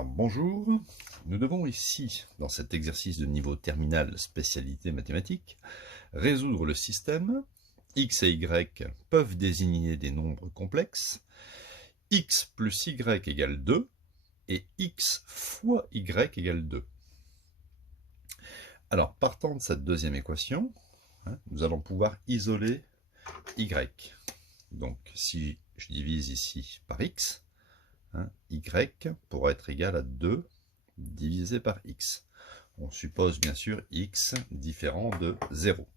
Bonjour, nous devons ici, dans cet exercice de niveau terminal spécialité mathématiques, résoudre le système. X et Y peuvent désigner des nombres complexes. X plus Y égale 2 et X fois Y égale 2. Alors, partant de cette deuxième équation, nous allons pouvoir isoler Y. Donc, si je divise ici par X, Y pourra être égal à 2 divisé par X. On suppose bien sûr X différent de 0.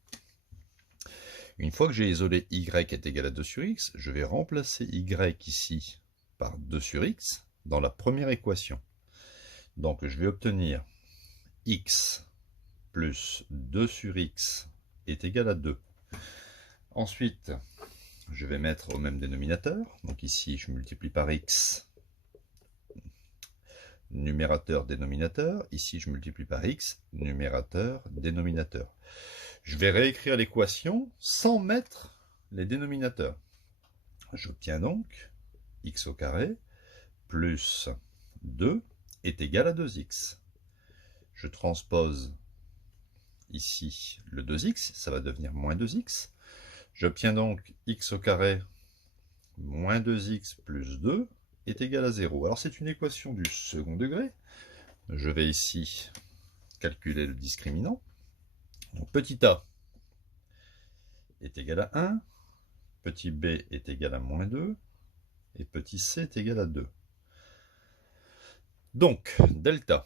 Une fois que j'ai isolé Y est égal à 2 sur X, je vais remplacer Y ici par 2 sur X dans la première équation. Donc je vais obtenir X plus 2 sur X est égal à 2. Ensuite, je vais mettre au même dénominateur. Donc ici, je multiplie par X, numérateur, dénominateur. Ici, je multiplie par X, numérateur, dénominateur. Je vais réécrire l'équation sans mettre les dénominateurs. J'obtiens donc X au carré plus 2 est égal à 2X. Je transpose ici le 2X, ça va devenir moins 2X. J'obtiens donc X au carré moins 2X plus 2 est égal à 0. Alors c'est une équation du second degré. Je vais ici calculer le discriminant. Donc petit a est égal à 1, petit b est égal à moins 2, et petit c est égal à 2. Donc delta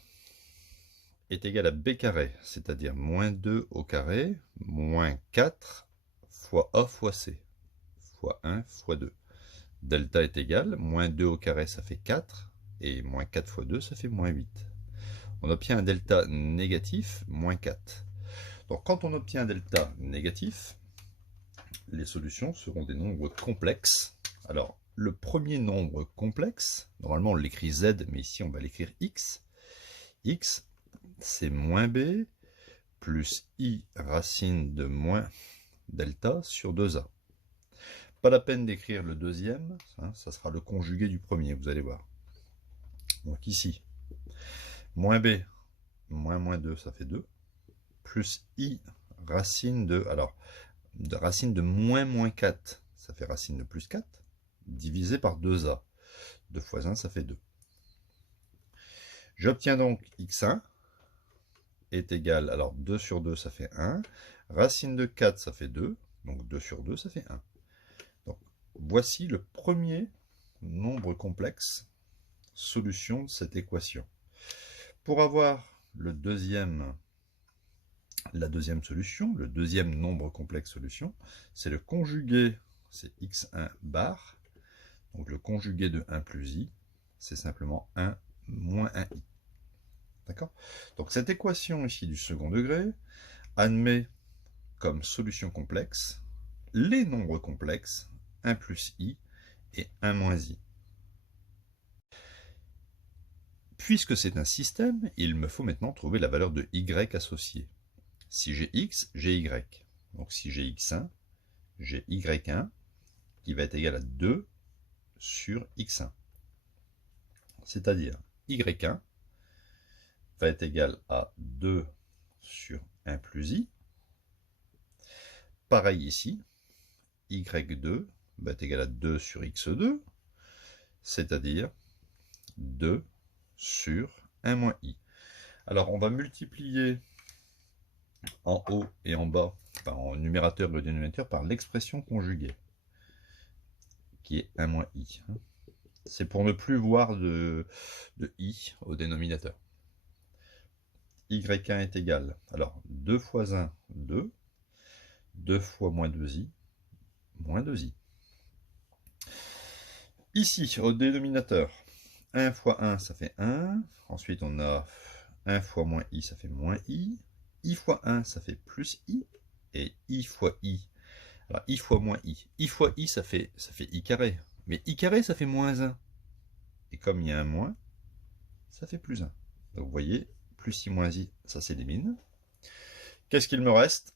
est égal à b carré, c'est-à-dire moins 2 au carré, moins 4 fois a fois c, fois 1 fois 2. Delta est égal, moins 2 au carré, ça fait 4, et moins 4 fois 2, ça fait moins 8. On obtient un delta négatif, moins 4. Donc quand on obtient un delta négatif, les solutions seront des nombres complexes. Alors, le premier nombre complexe, normalement on l'écrit z, mais ici on va l'écrire x. X, c'est moins b plus i racine de moins delta sur 2a. Pas la peine d'écrire le deuxième, ça sera le conjugué du premier, vous allez voir. Donc ici, moins b, moins 2, ça fait 2, plus i racine de, alors, de racine de moins 4, ça fait racine de plus 4, divisé par 2a. 2 fois 1, ça fait 2. J'obtiens donc x1 est égal, alors 2 sur 2, ça fait 1. Racine de 4, ça fait 2. Donc 2 sur 2, ça fait 1. Donc voici le premier nombre complexe, solution de cette équation. Pour avoir la deuxième solution, le deuxième nombre complexe solution, c'est le conjugué, c'est x1 bar. Donc le conjugué de 1 plus i, c'est simplement 1 moins 1i. D'accord? Donc cette équation ici du second degré admet comme solution complexe les nombres complexes 1 plus i et 1 moins i. Puisque c'est un système, il me faut maintenant trouver la valeur de y associée. Si j'ai x, j'ai y. Donc si j'ai x1, j'ai y1 qui va être égal à 2 sur x1. C'est-à-dire y1 va être égal à 2 sur 1 plus i. Pareil ici, y2 va être égal à 2 sur x2, c'est-à-dire 2 sur 1 moins i. Alors on va multiplier en haut et en bas, enfin en numérateur et le dénominateur, par l'expression conjuguée, qui est 1 moins i. C'est pour ne plus voir de i au dénominateur. y1 est égal, alors 2 fois 1, 2, 2 fois moins 2i, moins 2i. Ici, au dénominateur, 1 fois 1, ça fait 1. Ensuite, on a 1 fois moins i, ça fait moins i. I fois 1, ça fait plus i. Et i fois i, alors i fois moins i. I fois i, ça fait i carré. Mais i carré, ça fait moins 1. Et comme il y a un moins, ça fait plus 1. Donc vous voyez, plus i moins i, ça s'élimine. Qu'est-ce qu'il me reste?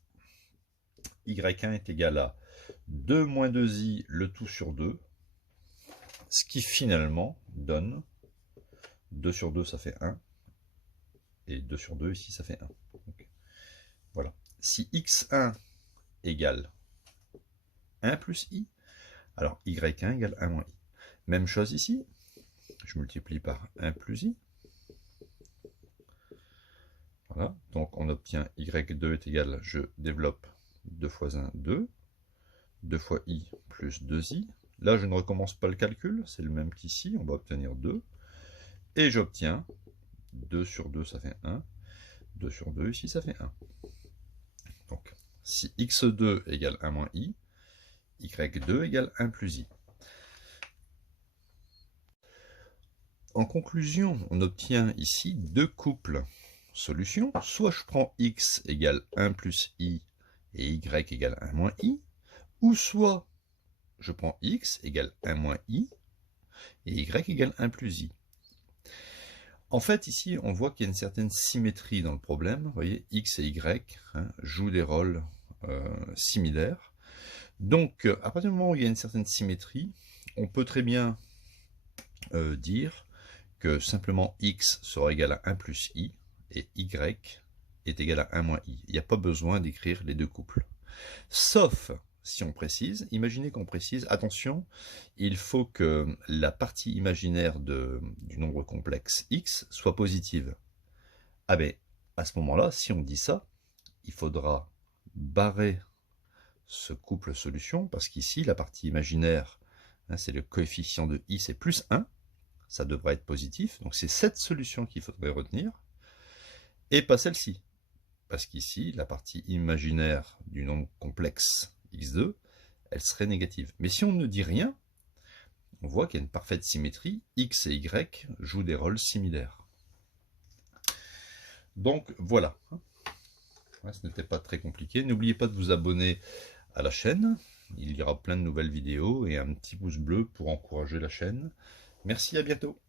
y1 est égal à 2 moins 2i, le tout sur 2. Ce qui finalement donne 2 sur 2, ça fait 1. Et 2 sur 2, ici, ça fait 1. Donc, voilà. Si x1 égale 1 plus i, alors y1 égale 1 moins i. Même chose ici, je multiplie par 1 plus i. Voilà, donc on obtient y2 est égal, je développe 2 fois 1, 2. 2 fois i plus 2i. Là, je ne recommence pas le calcul, c'est le même qu'ici, on va obtenir 2. Et j'obtiens 2 sur 2, ça fait 1. 2 sur 2, ici, ça fait 1. Donc, si x2 égale 1 moins i, y2 égale 1 plus i. En conclusion, on obtient ici deux couples solutions. Soit je prends x égale 1 plus i et y égale 1 moins i, ou soit je prends x égale 1 moins i et y égale 1 plus i. En fait, ici, on voit qu'il y a une certaine symétrie dans le problème. Vous voyez, x et y jouent des rôles similaires. Donc, à partir du moment où il y a une certaine symétrie, on peut très bien dire que simplement x sera égal à 1 plus i et y est égal à 1 moins i. Il n'y a pas besoin d'écrire les deux couples. Sauf si on précise, imaginez qu'on précise, attention, il faut que la partie imaginaire du nombre complexe x soit positive. Ah ben, à ce moment-là, si on dit ça, il faudra barrer ce couple solution, parce qu'ici, la partie imaginaire, c'est le coefficient de i, c'est plus 1, ça devrait être positif, donc c'est cette solution qu'il faudrait retenir, et pas celle-ci. Parce qu'ici, la partie imaginaire du nombre complexe x2, elle serait négative. Mais si on ne dit rien, on voit qu'il y a une parfaite symétrie, x et y jouent des rôles similaires. Donc voilà, ce n'était pas très compliqué. N'oubliez pas de vous abonner à la chaîne, il y aura plein de nouvelles vidéos et un petit pouce bleu pour encourager la chaîne. Merci, à bientôt.